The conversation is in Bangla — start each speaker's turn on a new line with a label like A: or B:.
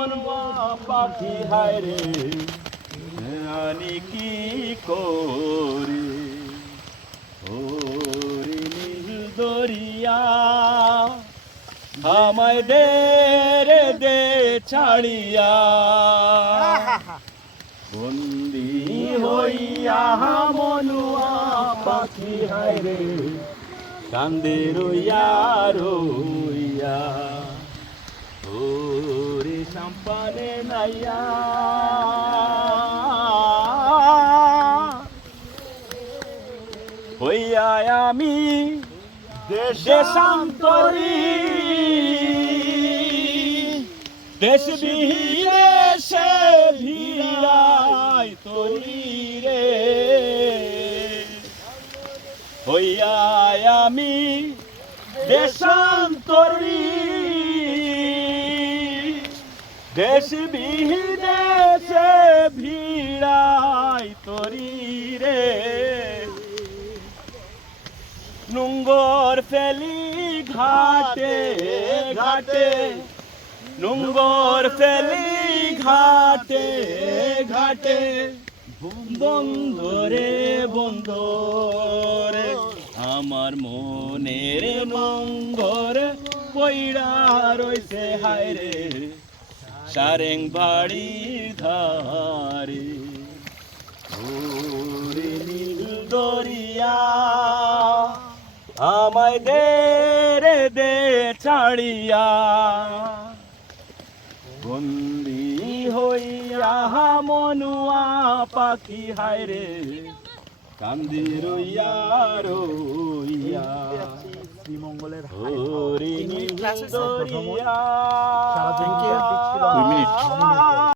A: মনুয়া পাখি হায় রে? আনি কি করি? ওরে নীল দরিয়া, আমায় দে রে, দে ছাড়িয়া। বন্দি হইয়া মনুয়া পাখি হায় রে, কান্দে রইয়া রইয়া। সাম্পানে নাইয়া। হইয়া আমি দেশান্তরী। দেশ বিহীনে সে ভিড়াই তরি রে। হইয়া আমি দেশান্তরী। দেশ সে ভিড়াই তরি রে। নুঙ্গর ফেলি ঘাটে ঘাটে। নুঙ্গর ফেলি ঘাটে ঘাটে। বন্ধরে বন্ধরে আমার মনের নঙ্গর পইড়া রইছে হায় রে সারেং বাড়ির ধারে ওরে নীল দরিয়া, আমায় দে রে দে ছাড়িয়া বন্দি হইয়া মনুয়া পাখি, হায় রে, কান্দি রইয়া রইয়া। ওরে নীল দরিয়া
B: সারা দুই মিনিট